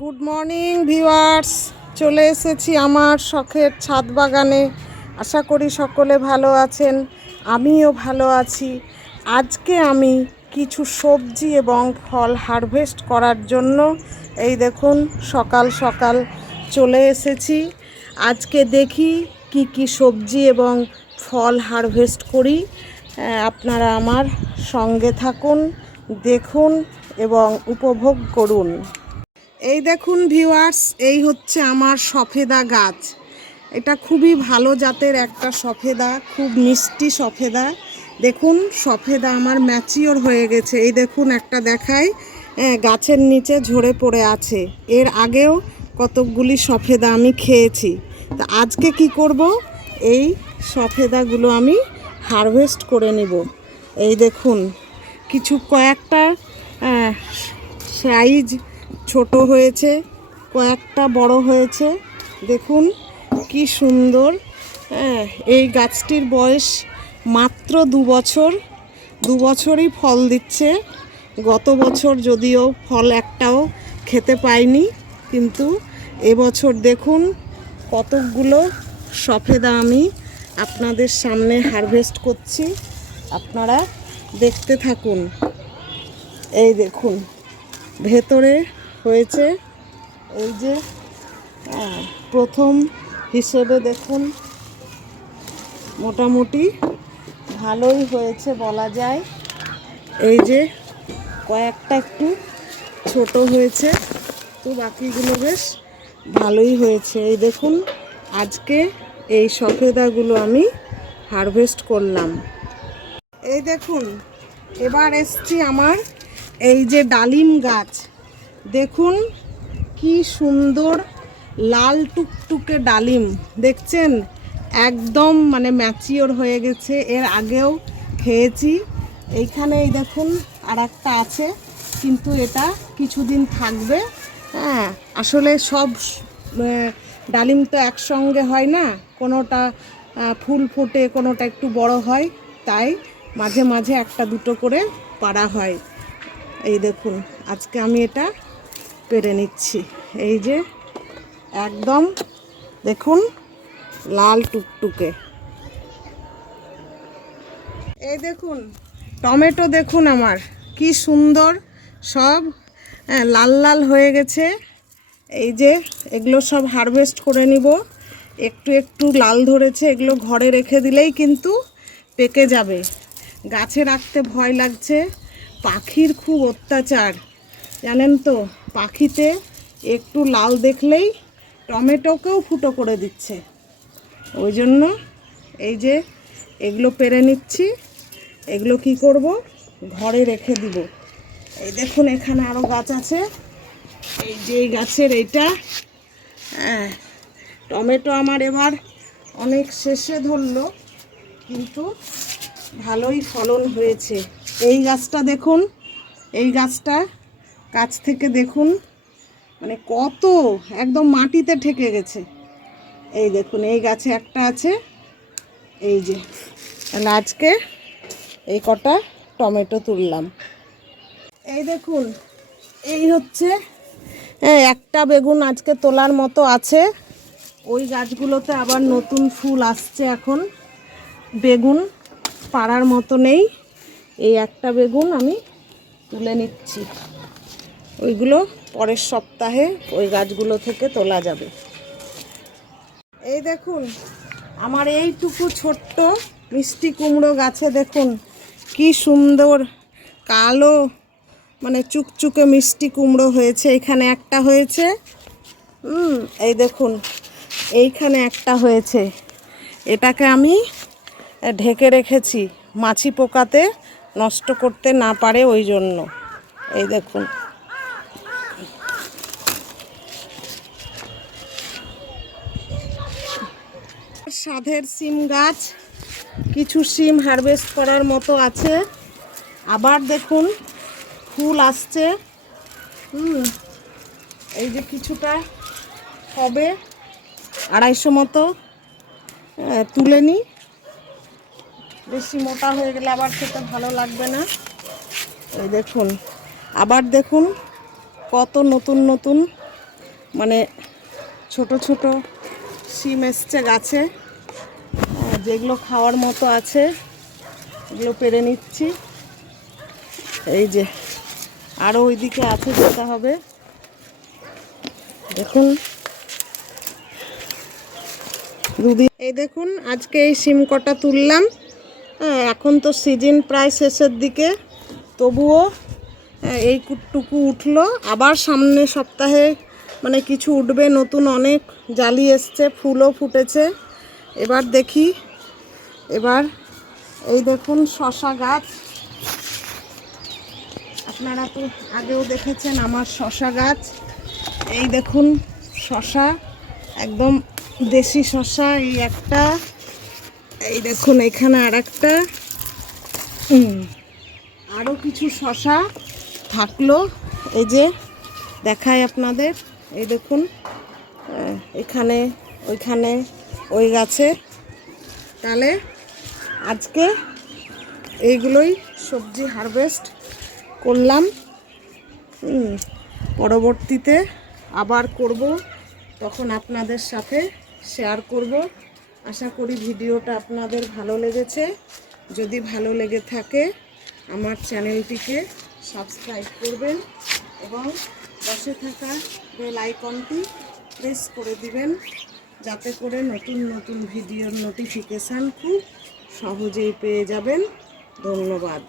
Good morning viewers চলে এসেছি আমার শখের ছাদ বাগানে। আশা করি সকলে ভালো আছেন, আমিও ভালো আছি। আজকে আমি কিছু সবজি এবং ফল হারভেস্ট করার জন্য এই দেখুন, সকাল সকাল চলে এসেছি। আজকে দেখি কি কি সবজি এবং ফল হারভেস্ট করি। আপনারা আমার সঙ্গে থাকুন, দেখুন এবং উপভোগ করুন। এই দেখুন ভিউয়ার্স এই হচ্ছে আমার সফেদা গাছ। এটা খুবই ভালো জাতের একটা সফেদা খুব মিষ্টি সফেদা। দেখুন সফেদা আমার ম্যাচিওর হয়ে গেছে। এই দেখুন একটা দেখাই। হ্যাঁ, গাছের নিচে ঝরে পড়ে আছে। এর আগেও কতকগুলি সফেদা আমি খেয়েছি। তা আজকে কি করব? এই সফেদাগুলো আমি হারভেস্ট করে নিব। এই দেখুন কিছু কয়েকটা সাইজ ছোট হয়েছে, কয়েকটা বড় হয়েছে। দেখুন কি সুন্দর। হ্যাঁ এই গাছটির বয়স মাত্র দু বছর। দু বছরই ফল দিচ্ছে। গত বছর যদিও ফল একটাও খেতে পাইনি, কিন্তু এবছর দেখুন কতকগুলো সফেদা আমি আপনাদের সামনে হারভেস্ট করছি। আপনারা দেখতে থাকুন। এই দেখুন, ভেতরে হয়েছে। এই যে প্রথম হিসেবে দেখুন, মোটামুটি ভালোই হয়েছে বলা যায়। এই যে, কয়েকটা একটু ছোট হয়েছে, তো বাকিগুলো বেশ ভালোই হয়েছে। এই দেখুন, আজকে এই সফেদাগুলো আমি হারভেস্ট করলাম। এই দেখুন, এবার এসছি আমার এই যে ডালিম গাছ। দেখুন কি সুন্দর লাল টুকটুকে ডালিম, দেখছেন? একদম মানে ম্যাচিওর হয়ে গেছে। এর আগেও খেয়েছি। এইখানে এই দেখুন আর একটা আছে, কিন্তু এটা কিছুদিন থাকবে। হ্যাঁ আসলে সব ডালিম তো একসঙ্গে হয় না, কোনোটা ফুল ফোটে, কোনোটা একটু বড় হয়, তাই মাঝে মাঝে একটা দুটো করে পাড়া হয়। এই দেখুন, আজকে আমি এটা পেরে নিচ্ছি। এই যে একদম দেখুন লাল টুকটুকে। এই দেখুন টমেটো দেখুন আমার কি সুন্দর সব হ্যাঁ, লাল লাল হয়ে গেছে। এই যে এগুলো সব হারভেস্ট করে নিব। একটু একটু লাল ধরেছে এগুলো ঘরে রেখে দিলেই কিন্তু পেকে যাবে। গাছে রাখতে ভয় লাগছে। পাখির খুব অত্যাচার জানেন তো? পাখিতে একটু লাল দেখলেই টমেটোকেও ফুটো করে দিচ্ছে। ওই জন্য এই যে এগুলো পেরে নিচ্ছি। এগুলো কি করব? ঘরে রেখে দিব। এই দেখুন, এখানে আরও গাছ আছে। এই যে এই গাছের এইটা হ্যাঁ টমেটো আমার এবার অনেক শেষে ধরলো, কিন্তু ভালোই ফলন হয়েছে। এই গাছটা দেখুন, এই গাছটা কাছ থেকে দেখুন মানে কত একদম মাটিতে ঠেকে গেছে। এই দেখুন এই গাছে একটা আছে এই যে। তাহলে আজকে এই কটা টমেটো তুললাম। এই দেখুন এই হচ্ছে হ্যাঁ, একটা বেগুন আজকে তোলার মতো আছে। ওই গাছগুলোতে আবার নতুন ফুল আসছে এখন। বেগুন পাড়ার মতো নেই। এই একটা বেগুন আমি তুলে নিচ্ছি। ওইগুলো পরের সপ্তাহে ওই গাছগুলো থেকে তোলা যাবে। এই দেখুন, আমার এইটুকু ছোট্ট মিষ্টি কুমড়ো গাছে দেখুন, কি সুন্দর কালো মানে চুকচুকে মিষ্টি কুমড়ো হয়েছে। এখানে একটা হয়েছে, হুম, এই দেখুন, এইখানে একটা হয়েছে। এটাকে আমি ঢেকে রেখেছি, মাছি পোকাতে নষ্ট করতে না পারে ওই জন্য। এই দেখুন সাধের সিম গাছ, কিছু সিম হারভেস্ট করার মতো আছে। আবার দেখুন, ফুল আসছে। হুম, এই যে কিছুটা হবে, আড়াইশো মতো। তুলে নিই বেশি মোটা হয়ে গেলে আবার খেতে ভালো লাগবে না। এই দেখুন, আবার দেখুন কত নতুন নতুন মানে ছোট ছোট সিম এসছে গাছে। যেগুলো খাওয়ার মতো আছে এগুলো পেরে নিচ্ছি। এই যে আরও ওইদিকে আছে যেতে হবে। দেখুন। দুদিন এই দেখুন আজকে এই সিম কটা তুললাম। হ্যাঁ, এখন তো সিজন প্রায় শেষের দিকে। তবুও হ্যাঁ, এই টুকু উঠল। আবার সামনে সপ্তাহে মানে কিছু উঠবে নতুন অনেক জালি এসছে ফুলও ফুটেছে। এবার দেখি, এবার এই দেখুন শশা গাছ। আপনারা তো আগেও দেখেছেন আমার শশা গাছ। এই দেখুন শশা, একদম দেশি শশা এই একটা। এই দেখুন এখানে আর একটা আরও কিছু শশা থাকল। এই যে দেখায় আপনাদের, এই দেখুন এখানে, ওইখানে ওই গাছে। তাহলে আজকে এইগুলোই সবজি হারভেস্ট করলাম। পরবর্তীতে আবার করব, তখন আপনাদের সাথে শেয়ার করব। আশা করি ভিডিওটা আপনাদের ভালো লেগেছে। যদি ভালো লেগে থাকে, আমার চ্যানেলটিকে সাবস্ক্রাইব করবেন এবং পাশে থাকা বেল আইকনটি প্রেস করে দিবেন। যাতে করে নতুন নতুন ভিডিওর নোটিফিকেশান খুব সহজেই পেয়ে যাবেন। ধন্যবাদ।